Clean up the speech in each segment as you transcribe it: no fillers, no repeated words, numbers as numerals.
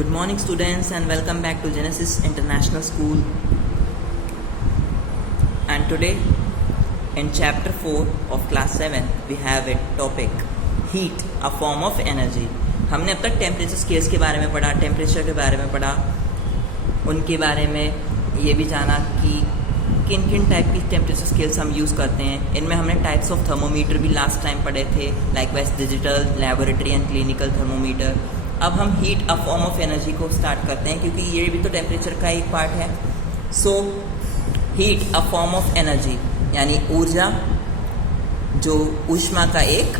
Good morning students and welcome back to Genesis International School. And today in chapter 4 of class 7 we have a topic heat, a form of energy. हमने अब तक temperature scales के बारे में पढ़ा, temperature के बारे में पढ़ा, उनके बारे में ये भी जाना कि किन किन टाइप की टेम्परेचर स्केल्स हम यूज़ करते हैं. इनमें हमने टाइप्स ऑफ थर्मोमीटर भी लास्ट टाइम पढ़े थे, likewise digital, laboratory and clinical thermometer. अब हम heat a form of energy को स्टार्ट करते हैं क्योंकि ये भी तो टेम्परेचर का एक पार्ट है. So heat a form of energy यानी ऊर्जा जो ऊष्मा का एक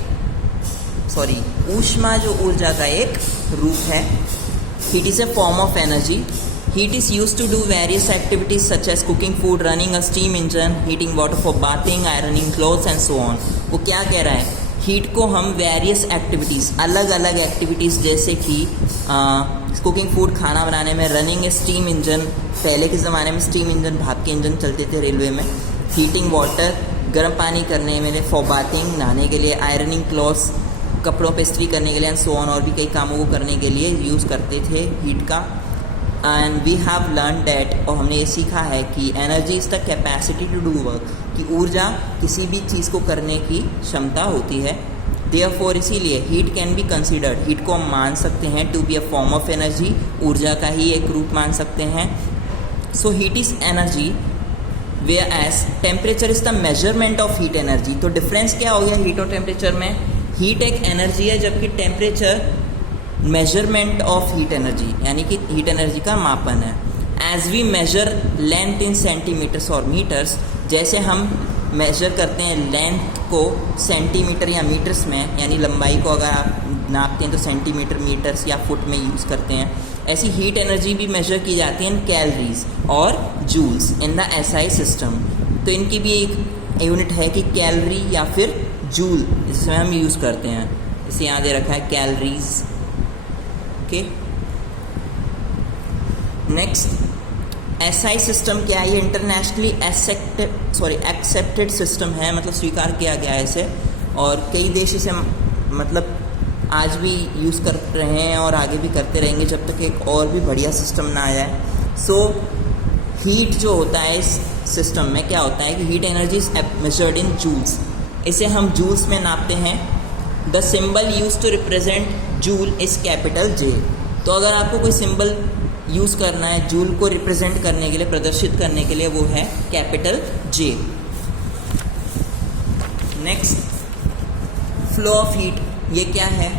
ऊष्मा जो ऊर्जा का एक रूप है. Heat is a form of energy. Heat is used to do various activities such as cooking food, running a steam engine, heating water for bathing, ironing clothes and so on. वो क्या कह रहा है? हीट को हम various activities, अलग अलग activities जैसे कि कुकिंग फूड, खाना बनाने में, रनिंग ए स्टीम इंजन, पहले के ज़माने में स्टीम इंजन, भाप के इंजन चलते थे रेलवे में, हीटिंग वाटर, गर्म पानी करने में, फॉर बाथिंग, नहाने के लिए, आयरनिंग क्लॉथ्स, कपड़ों पे इस्त्री करने के लिए, एंड सो ऑन, और भी कई कामों को करने के लिए यूज़ करते थे हीट का. And we have learn that, और हमने ये सीखा है कि energy is the capacity to do work, कि ऊर्जा किसी भी चीज़ को करने की क्षमता होती है. देयरफॉर इसीलिए heat can be considered, heat को हम मान सकते हैं to be a form of energy, ऊर्जा का ही एक रूप मान सकते हैं. So heat is energy where as temperature is the measurement of heat energy. तो डिफरेंस क्या हो गया हीट और टेम्परेचर में? हीट एक एनर्जी है जबकि temperature measurement of heat energy यानी कि हीट एनर्जी का मापन है. As we measure length in centimetres और मीटर्स, जैसे हम मेजर करते हैं लेंथ को सेंटीमीटर या मीटर्स में, यानी लंबाई को अगर आप नापते हैं तो सेंटीमीटर, मीटर्स या फुट में यूज़ करते हैं, ऐसी हीट एनर्जी भी मेजर की जाती है इन कैलोरीज और joules in the SI system. तो इनकी भी एक यूनिट है कि कैलोरी या फिर जूल, जिसमें हम यूज़ करते हैं. इसे यहाँ दे रखा है calories. Okay, next SI system क्या है? ये इंटरनेशनली एक्सेप्टेड सिस्टम है, मतलब स्वीकार किया गया है इसे, और कई देश इसे मतलब आज भी यूज़ कर रहे हैं और आगे भी करते रहेंगे जब तक एक और भी बढ़िया सिस्टम ना आ जाए. सो हीट जो होता है इस सिस्टम में क्या होता है कि heat energy is measured in joules. इसे हम जूल्स में नापते हैं. The symbol use to represent joule is capital J. तो अगर आपको कोई सिंबल यूज़ करना है जूल को रिप्रेजेंट करने के लिए, प्रदर्शित करने के लिए, वो है capital J. Next, flow of heat. ये क्या है?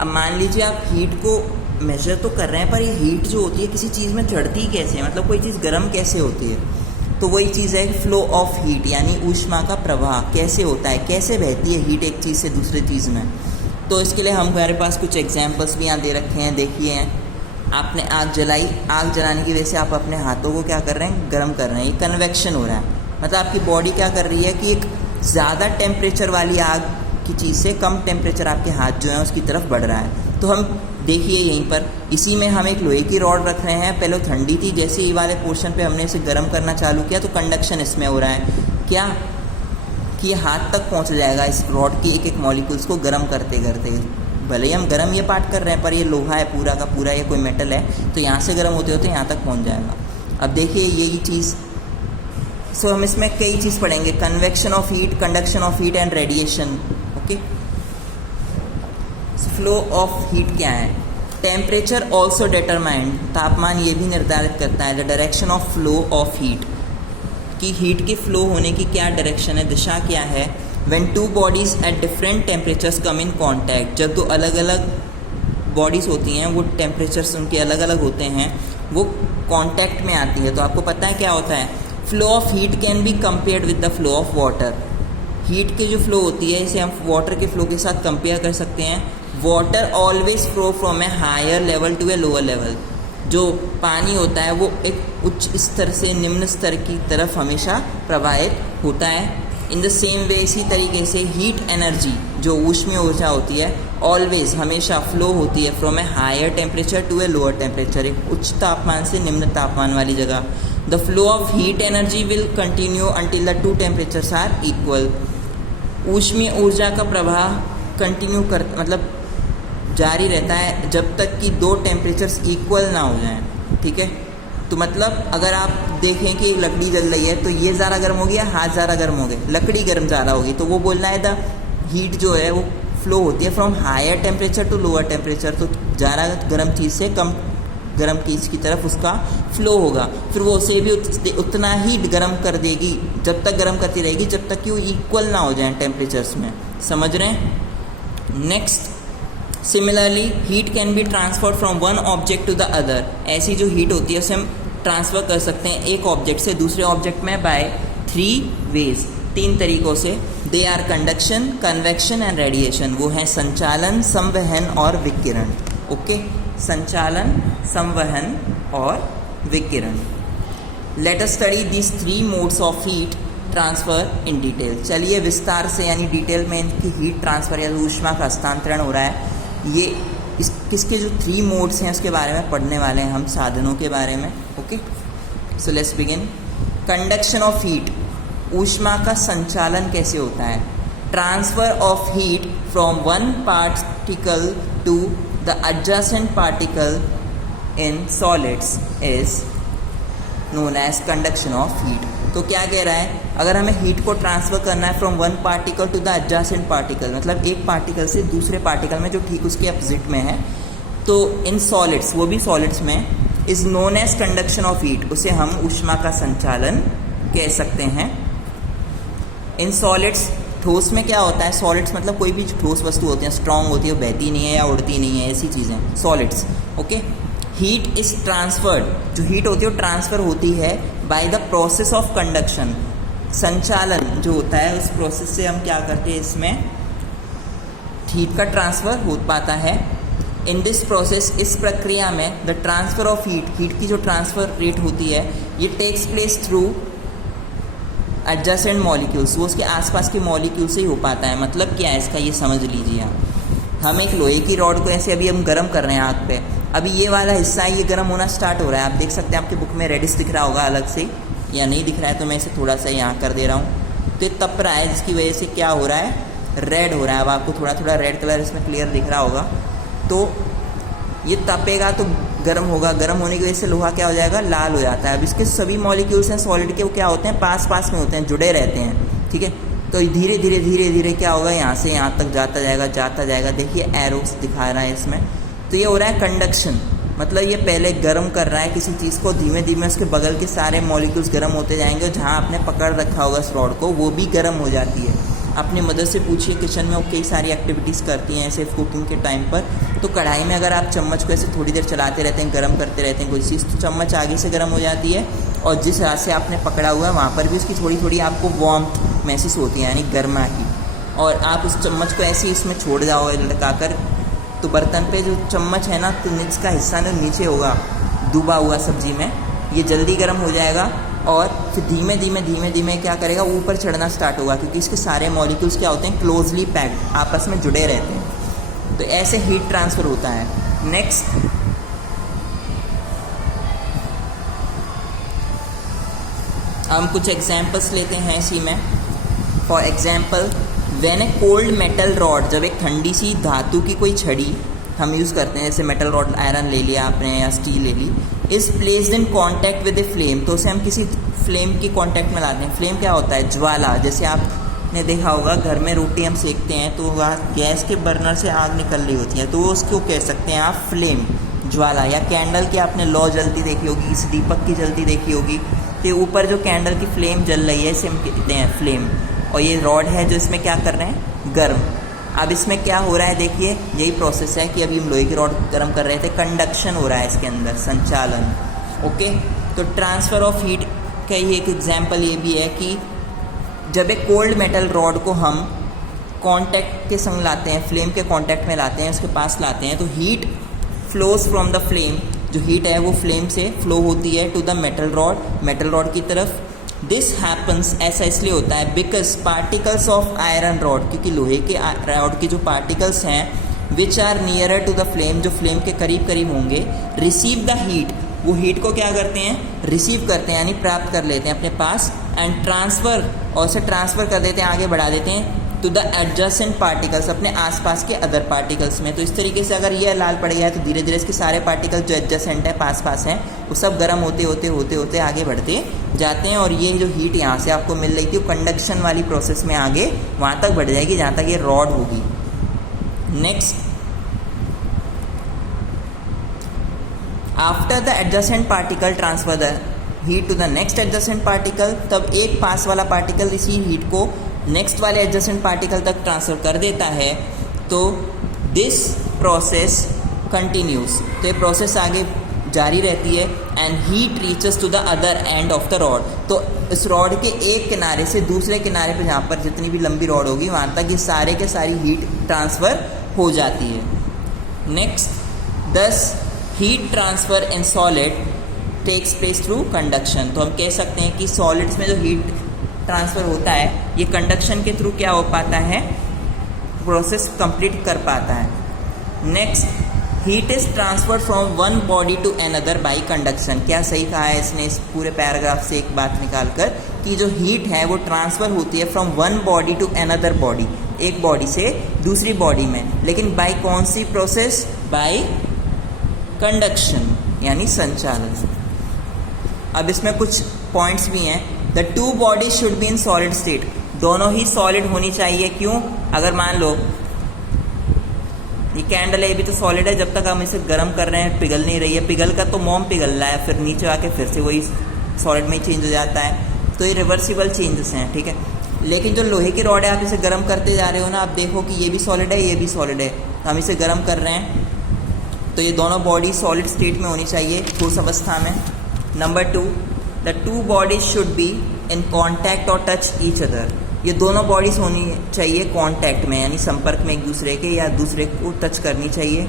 अब मान लीजिए आप हीट को मेजर तो कर रहे हैं, पर ये हीट जो होती है किसी चीज़ में चढ़ती कैसे है, मतलब कोई चीज़ गर्म कैसे होती है? तो वही चीज़ है फ्लो ऑफ हीट, यानी ऊष्मा का प्रवाह कैसे होता है, कैसे बहती है हीट एक चीज़ से दूसरी चीज़ में. तो इसके लिए हमारे पास कुछ एग्जाम्पल्स भी यहाँ दे रखे हैं. देखिए, आपने आग जलाई, आग जलाने की वजह से आप अपने हाथों को क्या कर रहे हैं? गर्म कर रहे हैं. ये कन्वेक्शन हो रहा है, मतलब आपकी बॉडी क्या कर रही है कि एक ज़्यादा टेम्परेचर वाली आग की चीज़ से कम टेम्परेचर आपके हाथ जो है उसकी तरफ बढ़ रहा है. तो हम देखिए यहीं पर, इसी में हम एक लोहे की रॉड रख रहे हैं. पहले ठंडी थी, जैसे ये वाले पोर्शन पे हमने इसे गर्म करना चालू किया तो कंडक्शन इसमें हो रहा है. क्या कि ये हाथ तक पहुंच जाएगा इस रॉड की एक एक मॉलिक्यूल्स को गर्म करते करते. भले ही हम गर्म ये पार्ट कर रहे हैं, पर ये लोहा है पूरा का पूरा, ये कोई मेटल है, तो यहाँ से गर्म होते होते यहाँ तक पहुँच जाएगा. अब देखिए यही चीज़. सो हम इसमें कई चीज़ पढ़ेंगे, convection of heat, conduction of heat and radiation. Okay, flow of heat क्या है? टेम्परेचर ऑल्सो डिटरमाइंड, तापमान ये भी निर्धारित करता है the direction of flow of heat, कि हीट के फ्लो होने की क्या डायरेक्शन है, दिशा क्या है. When two bodies at different temperatures come in contact, जब दो अलग अलग बॉडीज़ होती हैं, वो टेम्परेचर्स उनके अलग अलग होते हैं, वो कॉन्टैक्ट में आती है, तो आपको पता है क्या होता है? Flow of heat can be compared with the flow of water. Heat की जो फ्लो होती है इसे हम वाटर के फ्लो के साथ कंपेयर कर सकते हैं. Water always flow from a higher level to a lower level. जो पानी होता है वो एक उच्च स्तर से निम्न स्तर की तरफ हमेशा प्रवाहित होता है. इन द सेम वे, इसी तरीके से हीट एनर्जी जो ऊष्मीय ऊर्जा होती है ऑलवेज हमेशा फ्लो होती है from a higher temperature to a lower temperature, एक उच्च तापमान से निम्न तापमान वाली जगह. The flow of heat energy will continue until the two temperatures are equal. ऊष्मीय ऊर्जा का प्रवाह कंटिन्यू कर मतलब जारी रहता है जब तक कि दो टेम्परेचर्स इक्वल ना हो जाएं, ठीक है। तो मतलब अगर आप देखें कि लकड़ी जल रही है तो ये ज़्यादा गर्म होगी या हाथ ज़्यादा गर्म हो गए, लकड़ी गर्म ज़्यादा होगी, तो वो बोलना है द हीट जो है वो फ्लो होती है from higher temperature to lower temperature, तो ज़्यादा गर्म चीज़ से कम गर्म चीज़ की तरफ उसका फ्लो होगा, फिर वो उसे भी उतना ही गर्म कर देगी, जब तक गर्म करती रहेगी जब तक कि वो इक्वल ना हो जाए टेम्परेचर्स में, समझ रहे हैं। Next, similarly heat can be transferred from one object to the other, ऐसी जो हीट होती है उसे हम ट्रांसफ़र कर सकते हैं एक ऑब्जेक्ट से दूसरे ऑब्जेक्ट में बाय 3 वेज, 3 तरीक़ों से। They are conduction, convection and radiation, वो हैं संचालन, संवहन और विकिरण। ओके, संचालन, संवहन और विकिरण। Let us study this 3 modes of heat transfer in detail. चलिए विस्तार से यानी डिटेल में इनकी हीट ट्रांसफ़र या ऊष्मा का हस्तांतरण हो रहा है, ये किसके जो 3 मोड्स हैं उसके बारे में पढ़ने वाले हैं हम, साधनों के बारे में। Okay, so let's begin. Conduction of heat, ऊष्मा का संचालन कैसे होता है। Transfer of heat from one particle to the adjacent particle in solids is known as conduction of heat. तो क्या कह रहा है, अगर हमें हीट को ट्रांसफ़र करना है from one particle to the adjacent particle, मतलब एक पार्टिकल से दूसरे पार्टिकल में जो ठीक उसके अपोजिट में है, तो इन सॉलिड्स, वो भी सॉलिड्स में, is known as conduction of heat, उसे हम ऊष्मा का संचालन कह सकते हैं। इन सॉलिड्स, ठोस में क्या होता है, सॉलिड्स मतलब कोई भी ठोस वस्तु होती है, स्ट्रॉन्ग होती है, बहती नहीं है या उड़ती नहीं है, ऐसी चीज़ें solids. Okay, heat is transferred, जो हीट होती है वो ट्रांसफ़र होती है by the process of conduction, संचालन जो होता है उस प्रोसेस से हम क्या करते हैं, इसमें हीट का ट्रांसफ़र हो पाता है। इन दिस प्रोसेस, इस प्रक्रिया में, the transfer of heat, heat की जो ट्रांसफ़र रेट होती है ये takes place through adjacent molecules, वो उसके आसपास के मॉलिक्यूल से ही हो पाता है। मतलब क्या है इसका, ये समझ लीजिए आप। हम एक लोहे की रॉड को ऐसे अभी हम गर्म कर रहे हैं आग पे, अभी ये वाला हिस्सा है ये गर्म होना स्टार्ट हो रहा है, आप देख सकते हैं, आपकी बुक में रेडिश दिख रहा होगा अलग से, या नहीं दिख रहा है तो मैं इसे थोड़ा सा यहाँ कर दे रहा हूँ, तो ये तप रहा है जिसकी वजह से क्या हो रहा है, रेड हो रहा है। अब आपको थोड़ा थोड़ा रेड कलर इसमें क्लियर दिख रहा होगा। तो ये तपेगा तो गर्म होगा, गर्म होने की वजह से लोहा क्या हो जाएगा, लाल हो जाता है। अब इसके सभी मॉलिक्यूल्स हैं सॉलिड के, वो क्या होते हैं, पास पास में होते हैं, जुड़े रहते हैं, ठीक है। तो धीरे धीरे धीरे धीरे क्या होगा, यहाँ से यहाँ तक जाता जाएगा। देखिए एरोस दिखा रहा है इसमें, तो ये हो रहा है कंडक्शन, मतलब ये पहले गर्म कर रहा है किसी चीज़ को, धीमे धीमे उसके बगल के सारे मॉलिक्यूल्स गर्म होते जाएंगे, और जहाँ आपने पकड़ रखा होगा इस रॉड को वो भी गर्म हो जाती है। अपने मदर से पूछिए, किचन में वो कई सारी एक्टिविटीज़ करती हैं ऐसे कुकिंग के टाइम पर, तो कढ़ाई में अगर आप चम्मच को ऐसे थोड़ी देर चलाते रहते हैं, गर्म करते रहते हैं कोई चीज़, तो चम्मच आगे से गर्म हो जाती है, और जिस हाथ से आपने पकड़ा हुआ है वहाँ पर भी उसकी थोड़ी थोड़ी आपको वार्मथ महसूस होती है, यानी गर्मा की। और आप उस चम्मच को ऐसे ही इसमें छोड़ जाओ लटका कर, तो बर्तन पे जो चम्मच है ना, तो नीचे का हिस्सा ना नीचे होगा डूबा हुआ सब्जी में, ये जल्दी गर्म हो जाएगा, और फिर धीमे धीमे क्या करेगा, ऊपर चढ़ना स्टार्ट होगा, क्योंकि इसके सारे मॉलिक्यूल्स क्या होते हैं, क्लोजली पैक्ड, आपस में जुड़े रहते हैं। तो ऐसे हीट ट्रांसफ़र होता है। नेक्स्ट, हम कुछ एग्जाम्पल्स लेते हैं इसी में। For example, when A cold metal rod, जब एक ठंडी सी धातु की कोई छड़ी हम यूज़ करते हैं, जैसे मेटल रॉड, आयरन ले लिया आपने या स्टील ले ली, is placed in contact with a flame, तो उसे हम किसी फ्लेम की कॉन्टैक्ट में लाते हैं। फ्लेम क्या होता है, ज्वाला। जैसे आपने देखा होगा घर में रोटी हम सेकते हैं तो वहाँ गैस के बर्नर से आग निकल रही होती है, तो उसको कह सकते हैं आप फ्लेम, ज्वाला। या कैंडल की आपने लौ जलती देखी होगी, इस दीपक की जलती देखी होगी, तो ऊपर जो कैंडल की फ्लेम जल रही है इसे हम कहते हैं फ्लेम। और ये रॉड है जो इसमें क्या कर रहे हैं, गर्म। अब इसमें क्या हो रहा है, देखिए यही प्रोसेस है कि अभी हम लोहे की रॉड गर्म कर रहे थे, कंडक्शन हो रहा है इसके अंदर, संचालन। ओके, तो ट्रांसफ़र ऑफ हीट का ही एक एग्जांपल ये भी है कि जब एक कोल्ड मेटल रॉड को हम कांटेक्ट के संग लाते हैं, फ्लेम के कांटेक्ट में लाते हैं, उसके पास लाते हैं, तो heat flows from the flame, जो हीट है वो फ्लेम से फ्लो होती है टू द मेटल रॉड की तरफ। दिस हैपन्स, ऐसा इसलिए होता है because particles of iron rod, क्योंकि लोहे के रॉड के जो पार्टिकल्स हैं which are nearer to the flame, जो फ्लेम के करीब करीब होंगे, रिसीव द हीट, वो हीट को क्या करते हैं, रिसीव करते हैं, यानी प्राप्त कर लेते हैं अपने पास, एंड ट्रांसफ़र, और उसे ट्रांसफ़र कर देते हैं, आगे बढ़ा देते हैं टू द एडजेसेंट पार्टिकल्स, अपने आसपास के अदर पार्टिकल्स में। तो इस तरीके से अगर ये लाल पड़ गया है तो धीरे धीरे इसके सारे पार्टिकल्स जो एडजेसेंट है, पास पास हैं, वो सब गर्म होते होते होते होते आगे बढ़ते जाते हैं, और ये जो हीट यहाँ से आपको मिल रही थी वो कंडक्शन वाली प्रोसेस में आगे वहाँ तक बढ़ जाएगी जहाँ तक ये रॉड होगी। Next, after the adjacent particle transfer the heat to the next adjacent particle, तब एक पास वाला पार्टिकल इसी हीट को नेक्स्ट वाले एडजेसेंट पार्टिकल तक ट्रांसफर कर देता है। तो दिस प्रोसेस कंटिन्यूज, तो ये प्रोसेस आगे जारी रहती है। And heat reaches to the other end of the rod, तो इस रॉड के एक किनारे से दूसरे किनारे पे जहाँ पर जितनी भी लंबी रॉड होगी वहाँ तक ये सारे के सारी हीट ट्रांसफ़र हो जाती है। Next, this heat transfer in solid takes place through conduction, तो हम कह सकते हैं कि सॉलिड्स में जो हीट ट्रांसफ़र होता है ये कंडक्शन के थ्रू क्या हो पाता है, प्रोसेस कंप्लीट कर पाता है। Next, heat is transferred from one body to another by conduction, क्या सही कहा है इसने इस पूरे पैराग्राफ से एक बात निकाल कर कि जो हीट है वो ट्रांसफ़र होती है from one body to another body, एक बॉडी से दूसरी बॉडी में, लेकिन बाय कौन सी प्रोसेस, बाय कंडक्शन यानी संचालन। अब इसमें कुछ पॉइंट्स भी हैं। The two bodies should be in solid state, दोनों ही सॉलिड होनी चाहिए। क्यों? अगर मान लो ये कैंडल है, ये भी तो सॉलिड है, जब तक हम इसे गर्म कर रहे हैं पिघल नहीं रही है, पिघल का तो मोम पिघल रहा है, फिर नीचे आके फिर से वही सॉलिड में ही चेंज हो जाता है, तो ये रिवर्सिबल चेंजेस हैं, ठीक है। लेकिन जो लोहे की रॉड है आप इसे गर्म करते जा रहे हो ना, आप देखो कि ये भी सॉलिड है, ये भी सॉलिड है, हम इसे गर्म कर रहे हैं, तो ये दोनों बॉडी सॉलिड स्टेट में होनी चाहिए, ठोस अवस्था में। Number 2, the two bodies should be in contact और टच ईच अदर, ये दोनों बॉडीज होनी चाहिए कॉन्टैक्ट में, यानी संपर्क में एक दूसरे के, या दूसरे को टच करनी चाहिए।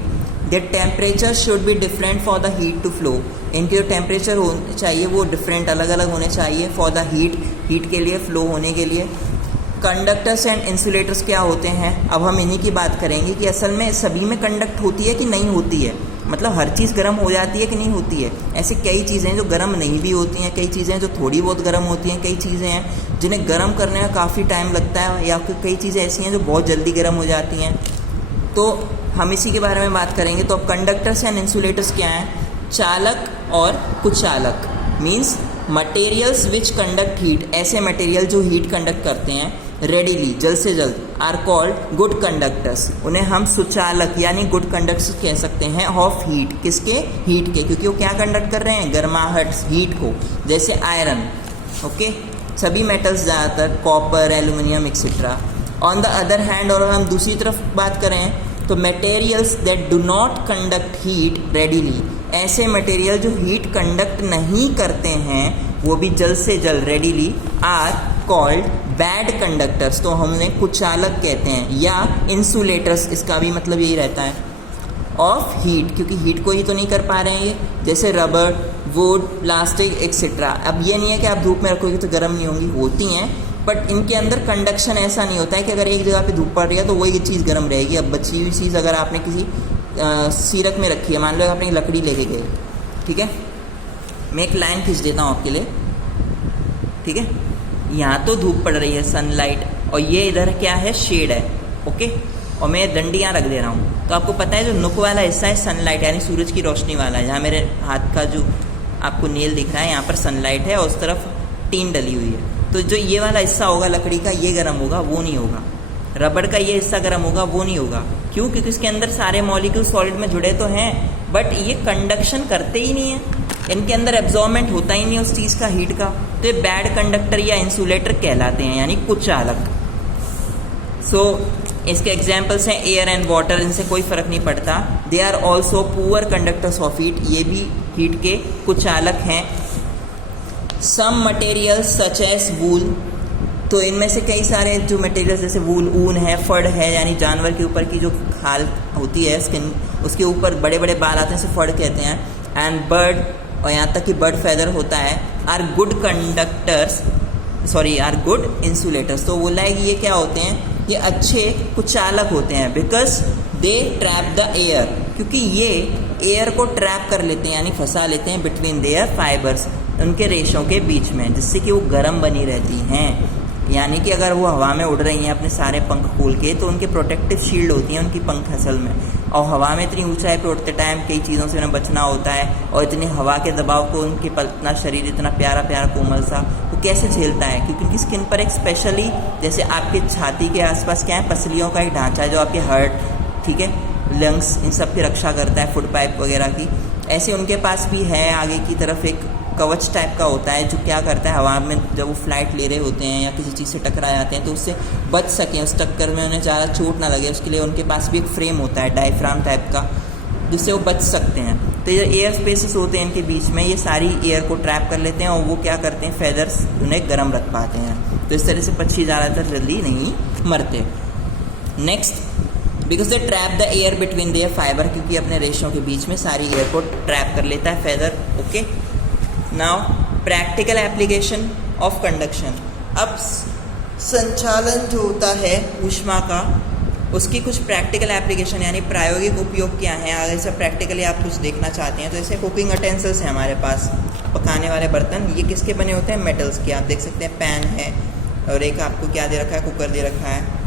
The temperature should be different for the heat to flow, इनके जो टेम्परेचर होने चाहिए वो डिफरेंट, अलग अलग होने चाहिए फॉर द हीट के लिए, फ्लो होने के लिए। कंडक्टर्स एंड इंसुलेटर्स क्या होते हैं, अब हम इन्हीं की बात करेंगे कि असल में सभी में कंडक्ट होती है कि नहीं होती है, मतलब हर चीज़ गर्म हो जाती है कि नहीं होती है। ऐसे कई चीज़ें हैं जो गर्म नहीं भी होती हैं, कई चीज़ें हैं जो थोड़ी बहुत गर्म होती हैं, कई चीज़ें हैं जिन्हें गर्म करने में काफ़ी टाइम लगता है, या फिर कई चीज़ें ऐसी हैं जो बहुत जल्दी गर्म हो जाती हैं। तो हम इसी के बारे में बात करेंगे। तो अब कंडक्टर्स एंड इंसुलेटर्स क्या हैं? चालक और कुचालक, means materials which conduct heat, ऐसे मटेरियल जो हीट कंडक्ट करते हैं रेडिली, जल्द से जल्द, आर कॉल्ड गुड कंडक्टर्स, उन्हें हम सुचालक यानी गुड कंडक्टर्स कह सकते हैं ऑफ हीट, किसके? हीट के, क्योंकि वो क्या कंडक्ट कर रहे हैं? गर्माहट, हीट को, जैसे आयरन, ओके, सभी मेटल्स ज़्यादातर, copper, aluminium etcetera. On the other hand, और हम दूसरी तरफ बात करें तो materials that do not conduct heat readily, ऐसे मटेरियल जो हीट कंडक्ट नहीं करते हैं वो भी जल्द से जल्द readily, are called bad conductors, तो हमने कुचालक कहते हैं, या इंसुलेटर्स, इसका भी मतलब यही रहता है, ऑफ हीट, क्योंकि हीट को ही तो नहीं कर पा रहे हैं ये, जैसे रबर, वुड, प्लास्टिक एक्सेट्रा। अब ये नहीं है कि आप धूप में रखोगे तो गर्म नहीं होंगी, होती हैं, बट इनके अंदर कंडक्शन ऐसा नहीं होता है कि अगर एक जगह पे धूप पड़ रही है तो वही चीज़ गर्म रहेगी। अब बची हुई चीज़ अगर आपने किसी सीरक में रखी है, मान लो आपने लकड़ी लेके गए, ठीक है, मैं एक लाइन खींच देता हूँ आपके लिए, ठीक है, यहाँ तो धूप पड़ रही है, सनलाइट, और ये इधर क्या है? शेड है, ओके, और मैं डंडी यहाँ रख दे रहा हूँ, तो आपको पता है जो नुक वाला हिस्सा है सनलाइट यानी सूरज की रोशनी वाला है, जहाँ मेरे हाथ का जो आपको नेल दिख रहा है यहाँ पर सनलाइट है और उस तरफ टीन डली हुई है, तो जो ये वाला हिस्सा होगा लकड़ी का ये गर्म होगा, वो नहीं होगा। रबड़ का ये हिस्सा गर्म होगा, वो नहीं होगा। क्यों? क्योंकि इसके अंदर सारे मॉलिक्यूल सॉलिड में जुड़े तो हैं, बट ये कंडक्शन करते ही नहीं है, इनके अंदर एब्जॉर्बमेंट होता ही नहीं उस चीज़ का, हीट का, तो ये बैड कंडक्टर या इंसुलेटर कहलाते हैं, यानी कुचालक। सो इसके एग्जाम्पल्स हैं एयर एंड वाटर, इनसे कोई फ़र्क नहीं पड़ता। They are also poor conductors of heat, ये भी हीट के कुचालक हैं। सम मटेरियल्स सच एज वूल, तो इनमें से कई सारे जो मटेरियल्स जैसे वूल, ऊन है, फड़ है, यानी जानवर के ऊपर की जो खाल होती है स्किन, उसके ऊपर बड़े बड़े बाल आते हैं, उसे फड़ कहते हैं। एंड बर्ड, और यहाँ तक कि बर्ड फैदर होता है, are good conductors, sorry are good insulators, तो बोला है कि ये क्या होते हैं? ये अच्छे कुचालक होते हैं, because they trap the air, क्योंकि ये एयर को ट्रैप कर लेते हैं यानी फंसा लेते हैं बिटवीन देयर फाइबर्स, उनके रेशों के बीच में, जिससे कि वो गर्म बनी रहती हैं। यानी कि अगर वो हवा में उड़ रही हैं अपने सारे पंख खोल के, तो उनके प्रोटेक्टिव शील्ड होती हैं उनकी पंख असल में। और हवा में इतनी ऊंचाई पे उड़ते टाइम कई चीज़ों से उन्हें बचना होता है, और इतनी हवा के दबाव को उनके पलटना शरीर इतना प्यारा प्यारा कोमल सा वो कैसे झेलता है, क्योंकि उनकी स्किन पर एक स्पेशली, जैसे आपके छाती के आसपास क्या है, पसलियों का एक ढांचा है जो आपके हार्ट, ठीक है, लंग्स, इन सब की रक्षा करता है, फुट पाइप वगैरह की। ऐसे उनके पास भी है आगे की तरफ एक कवच टाइप का होता है जो क्या करता है, हवा में जब वो फ्लाइट ले रहे होते हैं या किसी चीज़ से टकरा जाते हैं तो उससे बच सकें, उस टक्कर में उन्हें ज़्यादा चोट ना लगे, उसके लिए उनके पास भी एक फ्रेम होता है डायफ्राम टाइप का, जिससे वो बच सकते हैं। तो ये एयर स्पेसेस होते हैं इनके बीच में, ये सारी एयर को ट्रैप कर लेते हैं और वो क्या करते हैं, फेदर्स उन्हें गर्म रख पाते हैं। तो इस तरह से पक्षी ज़्यादातर जल्दी नहीं मरते। Next, because they trap the air between their fibre, क्योंकि अपने रेशों के बीच में सारी एयर को ट्रैप कर लेता है feather. Okay, now practical application of conduction. अब संचालन जो होता है ऊष्मा का, उसकी कुछ प्रैक्टिकल एप्लीकेशन यानी प्रायोगिक उपयोग क्या है, आगे से प्रैक्टिकली आप कुछ देखना चाहते हैं तो जैसे कुकिंग अटेंसिल्स हैं हमारे पास, पकाने वाले बर्तन, ये किसके बने होते हैं, मेटल्स के। आप देख सकते हैं पैन है और एक आपको क्या दे रखा है, कुकर दे रखा है।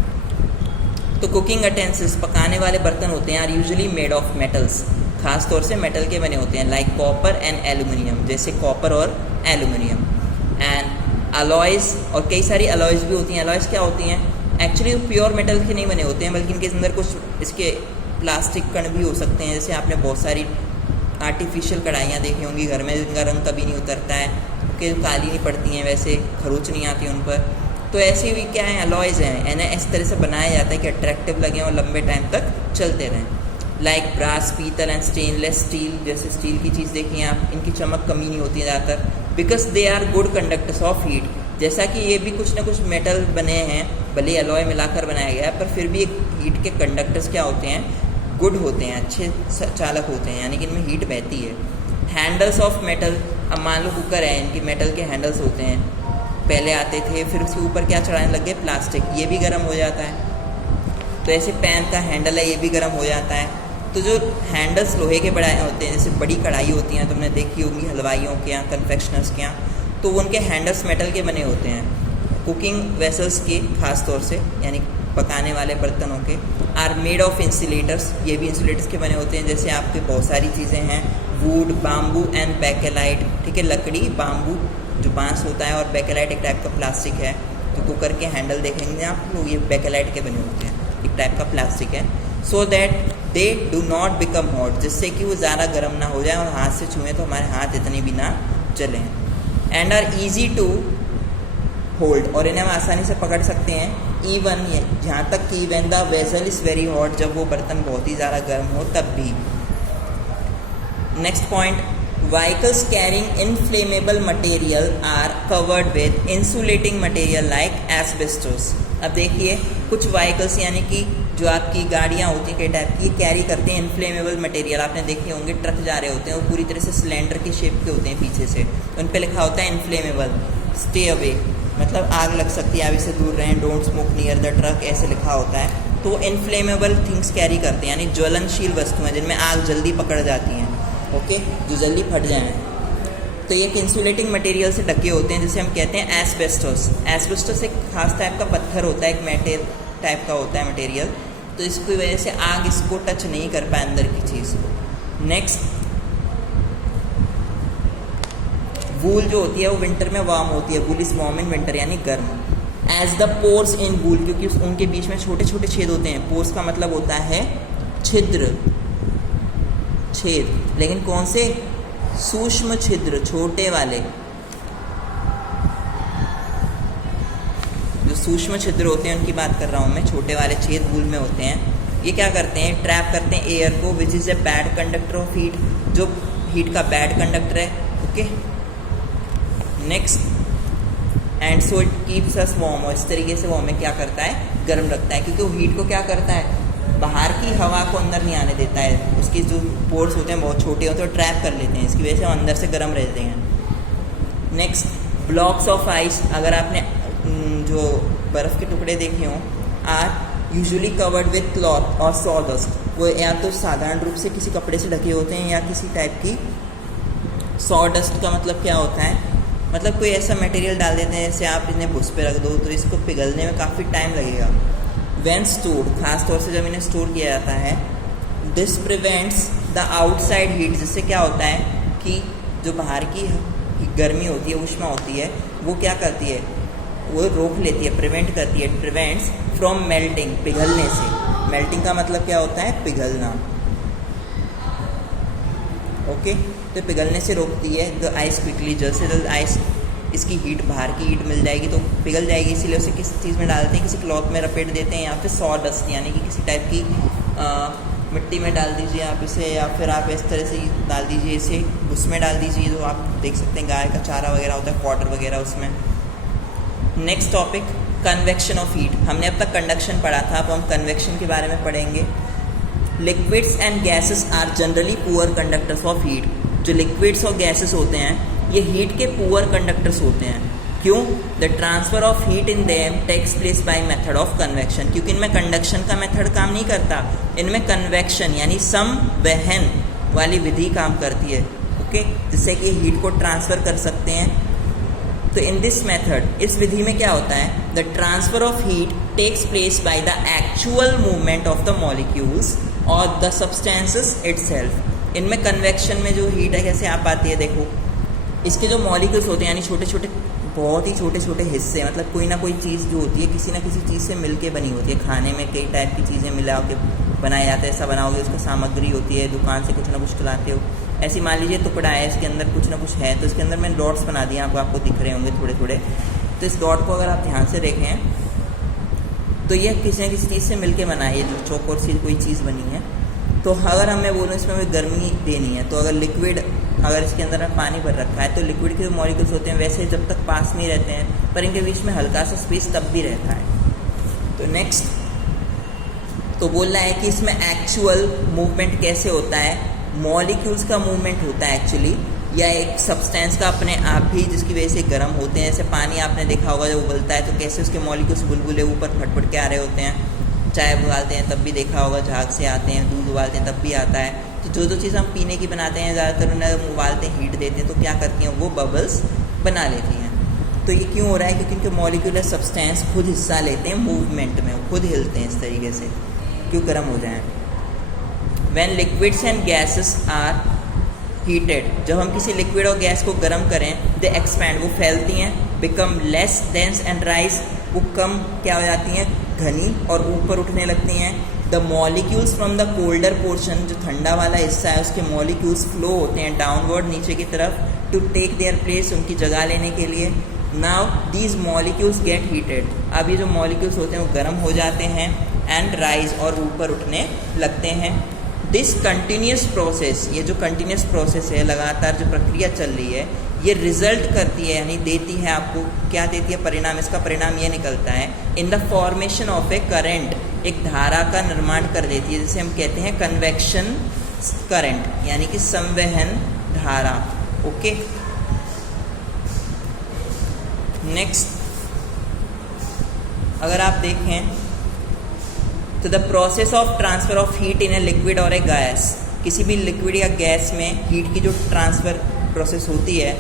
तो कुकिंग अटेंसिल्स, पकाने वाले बर्तन होते हैं, are usually made of metals, खास तौर से मेटल के बने होते हैं, लाइक कॉपर एंड एल्यूमिनियम, जैसे कॉपर और एल्यूमिनियम। एंड अलॉयज़, और कई सारी अलॉयज़ भी होती हैं। अलॉयज़ क्या होती हैं, एक्चुअली प्योर मेटल के नहीं बने होते हैं, बल्कि इनके अंदर कुछ इसके प्लास्टिक कण भी हो सकते हैं। जैसे आपने बहुत सारी आर्टिफिशियल कढ़ाइयाँ देखी होंगी घर में, जिनका रंग कभी नहीं उतरता है, कि काली नहीं पड़ती हैं, वैसे खरोच नहीं आती उन पर। तो ऐसी भी क्या है, अलॉयज़ हैं, इन्हें इस तरह से बनाया जाता है कि अट्रैक्टिव लगें और लंबे टाइम तक चलते रहें। लाइक ब्रास, पीतल एंड स्टेनलेस स्टील, जैसे स्टील की चीज़ देखिए आप, इनकी चमक कमी नहीं होती है ज़्यादातर, because they are good conductors of heat. जैसा कि ये भी कुछ ना कुछ मेटल बने हैं, भले अलॉय मिलाकर बनाया गया है, पर फिर भी एक हीट के कंडक्टर्स क्या होते हैं, गुड होते हैं, अच्छे चालक होते हैं, यानी कि इनमें हीट बहती है। हैंडल्स ऑफ मेटल, अब मान लो कुकर है, इनकी मेटल के हैंडल्स होते हैं, पहले आते थे, फिर उसके ऊपर क्या चढ़ाने लग गए, प्लास्टिक, ये भी गर्म हो जाता है। तो ऐसे पैन का हैंडल है, ये भी गर्म हो जाता है। तो जो हैंडल्स लोहे के बनाए होते हैं, जैसे बड़ी कढ़ाई होती हैं, तुमने देखी होंगी हलवाइयों के यहाँ, कन्फेक्शनर्स के यहाँ, तो उनके हैंडल्स मेटल के बने होते हैं। कुकिंग वेसल्स के खास तौर से, यानी पकाने वाले बर्तनों के, आर मेड ऑफ इंसुलेटर्स, ये भी इंसुलेटर्स के बने होते हैं। जैसे आपके बहुत सारी चीज़ें हैं, वुड, बाम्बू एंड बेकेलाइट, ठीक है, लकड़ी, बाम्बू जो बांस होता है, और बेकेलाइट एक टाइप का प्लास्टिक है। तो कुकर के हैंडल देखेंगे आप लोग, ये बेकेलाइट के बने होते हैं, एक टाइप का प्लास्टिक है। So that they do not become hot, जिससे कि वो ज़्यादा गर्म ना हो जाए और हाथ से छुएँ तो हमारे हाथ इतने भी ना जलें। And are easy to hold, और इन्हें हम आसानी से पकड़ सकते हैं। इवन यहाँ तक कि when the vessel is very hot, जब वो बर्तन बहुत ही ज़्यादा गर्म हो तब भी। Next point, vehicles carrying inflammable material are covered with insulating material like asbestos. अब देखिए, कुछ व्हीकल्स यानी कि जो आपकी गाड़ियाँ होती हैं कई टाइप की, कैरी करते हैं इनफ्लेमेबल मटेरियल। आपने देखे होंगे ट्रक जा रहे होते हैं, वो पूरी तरह से सिलेंडर की शेप के होते हैं पीछे से, उन पे लिखा होता है इनफ्लेमेबल, स्टे अवे, मतलब आग लग सकती है, आप इससे दूर रहें, don't smoke near the truck, ऐसे लिखा होता है। तो इनफ्लेमेबल थिंग्स कैरी करते हैं, यानी ज्वलनशील वस्तुएं जिनमें आग जल्दी पकड़ जाती हैं, ओके, जो जल्दी फट जाएँ। तो ये एक इंसुलेटिंग मटेरियल से ढके होते हैं, जिसे हम कहते हैं एस्बेस्टोस। एस्बेस्टोस एक खास टाइप का पत्थर होता है, एक मेटल टाइप का होता है मटेरियल, तो इसकी वजह से आग इसको टच नहीं कर पाए अंदर की चीज़ को। नेक्स्ट, वूल जो होती है वो विंटर में वार्म होती है, वूल इज वार्म इन विंटर, यानी गर्म। एज द पोर्स इन वूल, क्योंकि उनके बीच में छोटे छोटे छेद होते हैं, पोर्स का मतलब होता है छिद्र, छेद, लेकिन कौन से, सूक्ष्म छिद्र, छोटे वाले, जो सूक्ष्म छिद्र होते हैं उनकी बात कर रहा हूँ मैं, छोटे वाले छेद वूल में होते हैं। ये क्या करते हैं, ट्रैप करते हैं एयर को, which is a bad conductor of heat, जो हीट का बैड कंडक्टर है, okay. Next, and so it keeps us warm, और इस तरीके से वो हमें क्या करता है, गर्म रखता है, क्योंकि वो हीट को क्या करता है, बाहर की हवा को अंदर नहीं आने देता है, उसके जो पोर्स होते हैं बहुत छोटे होते हैं, वो ट्रैप कर लेते हैं, इसकी वजह से वो अंदर से गर्म रहते हैं। नेक्स्ट, ब्लॉक्स ऑफ आइस, अगर आपने जो बर्फ़ के टुकड़े देखे हों, are usually covered with cloth और सॉडस्ट, वो या तो साधारण रूप से किसी कपड़े से ढके होते हैं या किसी टाइप की, सॉडस्ट का मतलब क्या होता है, मतलब कोई ऐसा मटेरियल डाल देते हैं जैसे आप इन्हें बुश पे रख दो तो इसको पिघलने में काफ़ी टाइम लगेगा। व्हेन स्टोर्ड, खास तौर से जब इन्हें स्टोर किया जाता है, this prevents the outside heat, जिससे क्या होता है कि जो बाहर की गर्मी होती है, ऊष्मा होती है, वो क्या करती है, वो रोक लेती है, प्रिवेंट करती है, प्रिवेंट्स फ्रॉम मेल्टिंग, पिघलने से। मेल्टिंग का मतलब क्या होता है, पिघलना। ओके, तो पिघलने से रोकती है द आइस क्विकली, जैसे जल्द आइस इसकी हीट, बाहर की हीट मिल जाएगी तो पिघल जाएगी, इसीलिए उसे किस चीज़ में डालते हैं, किसी क्लॉथ में रपेट देते हैं, या फिर सॉडस्ट यानी कि किसी टाइप की मिट्टी में डाल दीजिए आप इसे, या फिर आप इस तरह से डाल दीजिए इसे, उसमें डाल दीजिए, जो आप देख सकते हैं गाय का चारा वगैरह होता है, फॉडर वगैरह उसमें। Next topic, convection of heat. हमने अब तक कंडक्शन पढ़ा था, अब हम कन्वेक्शन के बारे में पढ़ेंगे। Liquids and gases are generally poor conductors of heat. जो लिक्विड्स और गैसेस होते हैं ये हीट के पुअर कंडक्टर्स होते हैं। क्यों? The transfer of heat in them takes place by method of convection, क्योंकि इनमें कंडक्शन का मेथड काम नहीं करता, इनमें कन्वेक्शन यानी संवहन वाली विधि काम करती है। ओके, जिससे कि हीट को ट्रांसफर कर सकते हैं। तो इन दिस मेथड, इस विधि में क्या होता है, the transfer of heat takes place by the actual movement of the molecules और द सब्सटेंसेस इटसेल्फ। इनमें कन्वेक्शन में जो हीट है कैसे आप आती है, देखो इसके जो मॉलिक्यूल्स होते हैं यानी छोटे छोटे, बहुत ही छोटे छोटे हिस्से, मतलब कोई ना कोई चीज़ जो होती है किसी ना किसी चीज़ से मिलके बनी होती है। खाने में कई टाइप की चीज़ें मिला के बनाए जाते हैं, ऐसा बनाओगे उसकी सामग्री होती है, दुकान से कुछ ना कुछ लाते हो। ऐसी मान लीजिए टुकड़ा है, इसके अंदर कुछ ना कुछ है, तो इसके अंदर मैंने डॉट्स बना दिए, आपको दिख रहे होंगे थोड़े थोड़े। तो इस डॉट को अगर आप ध्यान से देखें तो यह किसी न किसी चीज़ से मिलके बना है, ये जो चौकोर सी कोई चीज़ बनी है। तो अगर हमें बोलूँ इसमें हमें गर्मी देनी है, तो अगर लिक्विड, अगर इसके अंदर पानी भर रखा है तो लिक्विड के जो मॉलिक्यूल्स होते हैं वैसे जब तक पास नहीं रहते हैं, पर इनके बीच में हल्का सा स्पेस तब भी रहता है। तो नेक्स्ट तो बोल रहा है कि इसमें एक्चुअल मूवमेंट कैसे होता है, मॉलिक्यूल्स का मूवमेंट होता है एक्चुअली, या एक सब्सटेंस का अपने आप ही, जिसकी वजह से गर्म होते हैं। जैसे पानी आपने देखा होगा जब उबलता है तो कैसे उसके मॉलिक्यूल्स बुलबुले ऊपर फटफट के आ रहे होते हैं। चाय उबालते हैं तब भी देखा होगा झाग से आते हैं, दूध उबालते हैं तब भी आता है। तो जो चीज़ हम पीने की बनाते हैं ज़्यादातर उन्हें उबालते हैं, हीट देते हैं, तो क्या करती हैं वो बबल्स बना लेती हैं। तो ये क्यों हो रहा है? क्योंकि उनके मॉलिक्यूलर सब्सटेंस खुद हिस्सा लेते हैं मूवमेंट में, खुद हिलते हैं इस तरीके से, क्यों गर्म हो जाएं। When liquids and gases are heated, जब हम किसी लिक्विड और गैस को गर्म करें, दे एक्सपैंड, वो फैलती हैं, become less dense and rise, वो कम क्या हो जाती हैं, घनी, और ऊपर उठने लगती हैं। The molecules from the colder portion, जो ठंडा वाला हिस्सा है उसके मॉलिक्यूल्स फ्लो होते हैं डाउनवर्ड नीचे की तरफ, टू टेक देयर प्लेस, उनकी जगह लेने के लिए। Now these molecules gate heated, अब ये जो मॉलिक्यूल्स होते हैं वो गर्म हो जाते हैं, एंड राइज, और ऊपर उठने लगते हैं। दिस कंटिन्यूस प्रोसेस, ये जो कंटिन्यूस प्रोसेस है, लगातार जो प्रक्रिया चल रही है, ये रिजल्ट करती है यानी देती है आपको, क्या देती है परिणाम, इसका परिणाम ये निकलता है in the formation of A current, एक धारा का निर्माण कर देती है, जिसे हम कहते हैं कन्वेक्शन करंट, यानी कि संवहन धारा। ओके, नेक्स्ट अगर आप देखें तो the process of transfer of heat in a liquid और ए गैस, किसी भी लिक्विड या गैस में हीट की जो ट्रांसफ़र प्रोसेस होती है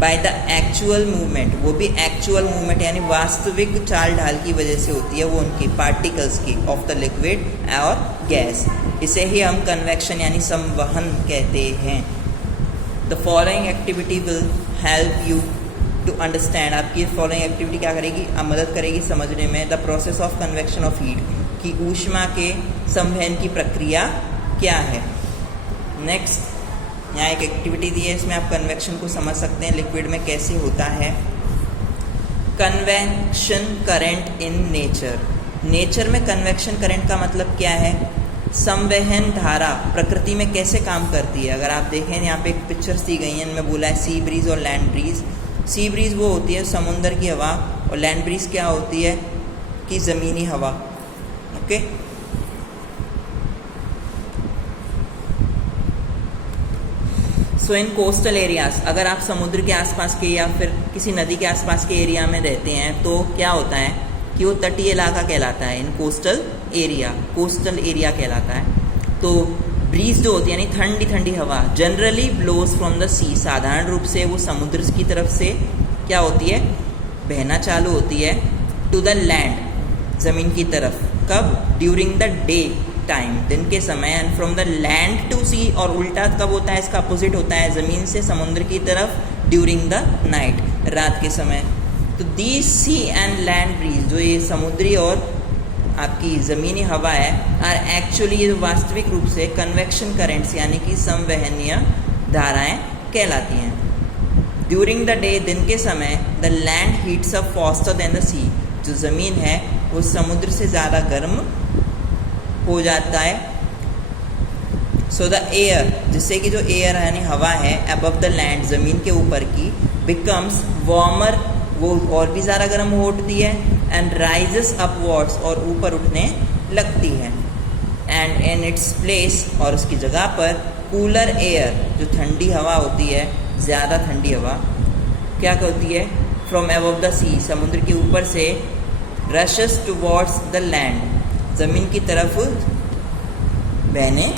बाय द एक्चुअल मूवमेंट, वो भी एक्चुअल मूवमेंट यानी वास्तविक चाल ढाल की वजह से होती है, वो उनकी पार्टिकल्स की, ऑफ द लिक्विड और गैस। इसे ही हम कन्वेक्शन यानी संवहन कहते हैं। The following activity will help you to understand, आपकी फॉलोइंग एक्टिविटी क्या करेगी, मदद करेगी समझने में the process of convection of heat, कि ऊष्मा के संवहन की प्रक्रिया क्या है। नेक्स्ट यहाँ एक एक्टिविटी दी है, इसमें आप कन्वेक्शन को समझ सकते हैं लिक्विड में कैसे होता है। Convection current in nature, nature में कन्वेक्शन करंट का मतलब क्या है, संवहन धारा प्रकृति में कैसे काम करती है। अगर आप देखें यहाँ पे एक पिक्चर्स दी गई हैं, इनमें बोला है सी ब्रीज और लैंड ब्रीज। सी ब्रीज वो होती है समुद्र की हवा, और लैंड ब्रीज क्या होती है कि ज़मीनी हवा। ओके, सो इन कोस्टल एरियाज, अगर आप समुद्र के आसपास के या फिर किसी नदी के आसपास के एरिया में रहते हैं तो क्या होता है कि वो तटीय इलाका कहलाता है। इन कोस्टल एरिया कहलाता है। तो ब्रीज जो होती है यानी ठंडी ठंडी हवा जनरली ब्लोज फ्रॉम द सी, साधारण रूप से वो समुद्र की तरफ से क्या होती है, बहना चालू होती है, टू द लैंड, ज़मीन की तरफ। कब? ड्यूरिंग द डे टाइम, दिन के समय, and from the land to sea, और उल्टा कब होता है, इसका अपोजिट होता है, ज़मीन से समुद्र की तरफ, ड्यूरिंग द नाइट, रात के समय। तो these sea and land breeze, जो ये समुद्री और आपकी ज़मीनी हवा है, आर एक्चुअली, ये वास्तविक रूप से कन्वेक्शन करेंट्स यानी कि संवहनीय धाराएं कहलाती हैं। ड्यूरिंग द डे, दिन के समय, the land heats up faster than the sea, जो ज़मीन है वो समुद्र से ज़्यादा गर्म हो जाता है। सो द एयर, जिससे कि जो एयर यानी हवा है अबव द लैंड, ज़मीन के ऊपर की, बिकम्स वार्मर, वो और भी ज़्यादा गर्म हो उठती है, एंड राइजेस अपवर्ड्स, और ऊपर उठने लगती है, एंड इन इट्स प्लेस, और उसकी जगह पर कूलर एयर, जो ठंडी हवा होती है, ज़्यादा ठंडी हवा क्या करती है, फ्रॉम अबव द सी, समुद्र के ऊपर से, रशेस टुवर्ड्स द लैंड, ज़मीन की तरफ बहने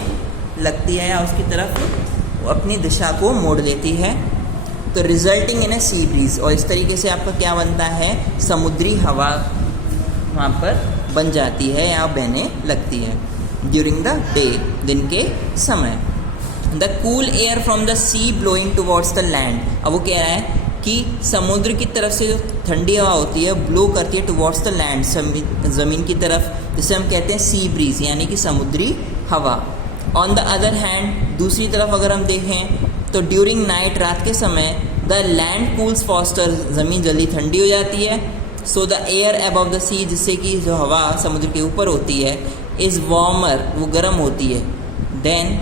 लगती है या उसकी तरफ अपनी दिशा को मोड़ लेती है। तो resulting in A sea breeze, और इस तरीके से आपका क्या बनता है, समुद्री हवा वहाँ पर बन जाती है या बहने लगती है ड्यूरिंग द डे, दिन के समय। The cool air from the sea blowing towards the land, अब वो कह रहा है कि समुद्र की तरफ से जो ठंडी हवा होती है ब्लो करती है टुवर्ड्स द लैंड, ज़मीन की तरफ, जिसे हम कहते हैं सी ब्रीज यानी कि समुद्री हवा। ऑन द अदर हैंड, दूसरी तरफ अगर हम देखें तो ड्यूरिंग नाइट, रात के समय, द लैंड कूल्स फास्टर, ज़मीन जल्दी ठंडी हो जाती है। So the air above the sea, जिससे कि जो हवा समुद्र के ऊपर होती है, इज़ वार्मर, वो गर्म होती है, then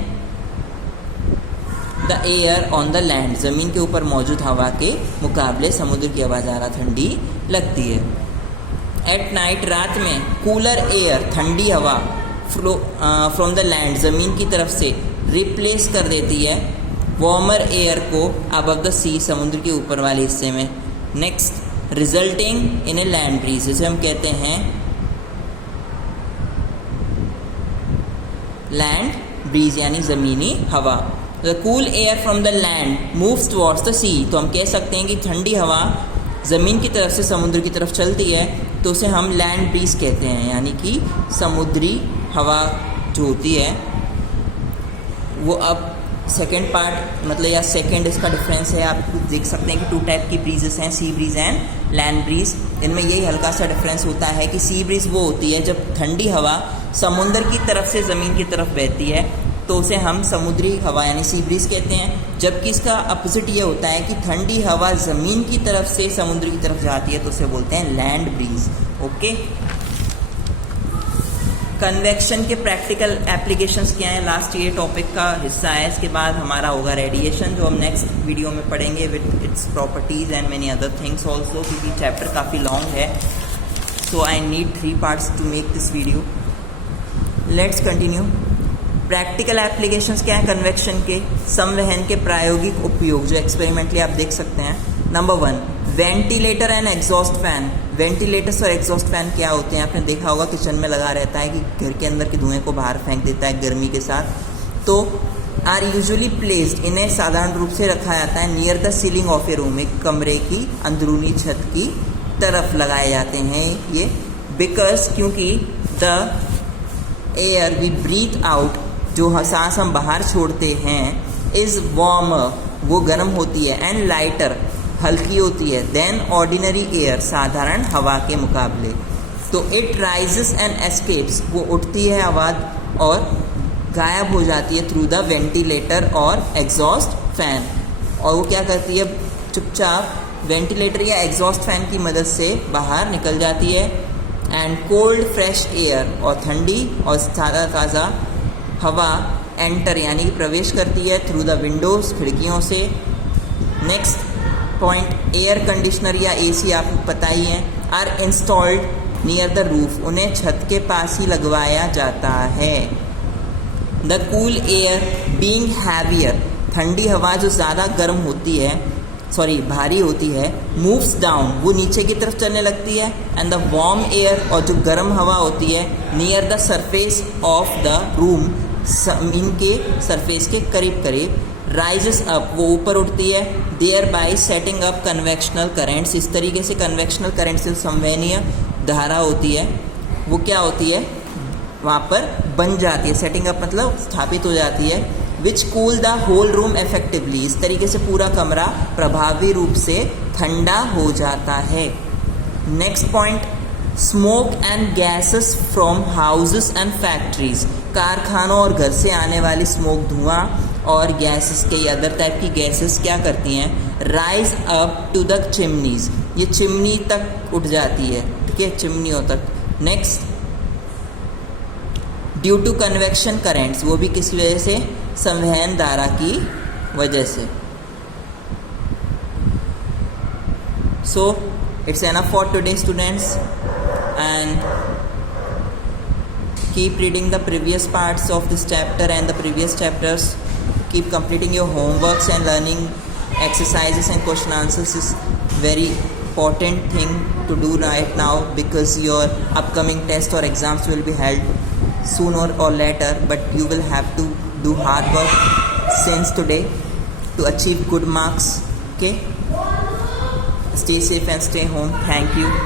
the air on the land, ज़मीन के ऊपर मौजूद हवा के मुकाबले समुद्र की हवा ज़्यादा ठंडी लगती है। एट नाइट, रात में, कूलर एयर, ठंडी हवा फ्रॉम द लैंड, ज़मीन की तरफ से, रिप्लेस कर देती है वार्मर एयर को अबव द सी, समुद्र के ऊपर वाले हिस्से में। Next, resulting in a land breeze, जिसे हम कहते हैं लैंड ब्रीज यानी ज़मीनी हवा। The cool air from the land moves towards the sea, तो हम कह सकते हैं कि ठंडी हवा ज़मीन की तरफ से समुद्र की तरफ चलती है, तो उसे हम लैंड ब्रीज कहते हैं, यानी कि समुद्री हवा जो होती है वो। अब सेकेंड पार्ट मतलब या सेकेंड इसका डिफरेंस है, आप देख सकते हैं कि 2 टाइप की ब्रीजेस हैं, sea breeze and land bridge. इनमें यही हल्का सा डिफरेंस होता है कि सी ब्रीज वो होती है जब ठंडी हवा समुद्र की तरफ से ज़मीन की तरफ बहती है, तो उसे हम समुद्री हवा यानी सी ब्रीज कहते हैं। जबकि इसका अपोजिट ये होता है कि ठंडी हवा ज़मीन की तरफ से समुद्र की तरफ जाती है, तो उसे बोलते हैं लैंड ब्रीज। ओके, कन्वेक्शन के प्रैक्टिकल एप्लीकेशंस क्या हैं, लास्ट ये टॉपिक का हिस्सा है। इसके बाद हमारा होगा रेडिएशन, जो हम नेक्स्ट वीडियो में पढ़ेंगे with its properties and many other things also, क्योंकि चैप्टर काफ़ी लॉन्ग है। So I need 3 parts to make this video. Let's continue. Practical applications क्या है कन्वेक्शन के, संवहन के प्रायोगिक उपयोग जो एक्सपेरिमेंटली आप देख सकते हैं। Number 1, ventilator and exhaust fan. Ventilators और एग्जॉस्ट फैन क्या होते हैं, आपने देखा होगा किचन में लगा रहता है कि घर के अंदर के धुएं को बाहर फेंक देता है गर्मी के साथ। तो आर यूजुअली प्लेस्ड, इन्हें साधारण रूप से रखा जाता है near the ceiling of A room, एक कमरे की अंदरूनी छत की तरफ लगाए जाते हैं ये, बिकॉज क्योंकि the air we breathe out, जो सांस हम बाहर छोड़ते हैं, इज़ वार्मर, वो गर्म होती है, एंड लाइटर, हल्की होती है, देन ऑर्डिनरी एयर, साधारण हवा के मुकाबले। तो इट राइजेस एंड एस्केप्स, वो उठती है आवाज़ और गायब हो जाती है थ्रू द वेंटिलेटर और एग्जॉस्ट फैन। और वो क्या करती है, चुपचाप वेंटिलेटर या एग्जॉस्ट फैन की मदद से बाहर निकल जाती है। एंड कोल्ड फ्रेश एयर, और ठंडी और ताज़ा हवा एंटर यानी प्रवेश करती है थ्रू द विंडोज़, खिड़कियों से। नेक्स्ट पॉइंट, एयर कंडीशनर या एसी आपको पता ही है, are installed near the roof, उन्हें छत के पास ही लगवाया जाता है। The cool air being heavier, ठंडी हवा जो ज़्यादा गर्म होती है, भारी होती है, मूव्स डाउन, वो नीचे की तरफ चलने लगती है। एंड द वार्म एयर, और जो गर्म हवा होती है, near the surface of the room, ज़मीन के सरफेस के करीब करीब। राइजेस अप, वो ऊपर उठती है। Thereby setting up convectional currents, इस तरीके से कन्वेक्शनल करेंट से संवहनीय धारा होती है वो क्या होती है, वहाँ पर बन जाती है। सेटिंग अप मतलब स्थापित हो जाती है। Which cool the whole room effectively, इस तरीके से पूरा कमरा प्रभावी रूप से ठंडा हो जाता है। Next point, smoke and gases from houses and factories, कारखानों और घर से आने वाली स्मोक, धुआं और गैसेस के अदर टाइप की गैसेस क्या करती हैं, rise up to the chimneys, ये चिमनी तक उठ जाती है, ठीक है, चिमनियों तक। Next, due to convection currents, वो भी किस वजह से, संवहन धारा की वजह से। So it's enough for today students, and keep reading the previous parts of this chapter and the previous chapters. Keep completing your homeworks and learning exercises and question answers is very important thing to do right now, because your upcoming test or exams will be held sooner or later, but you will have to do hard work since today to achieve good marks. Okay, stay safe and stay home. Thank you.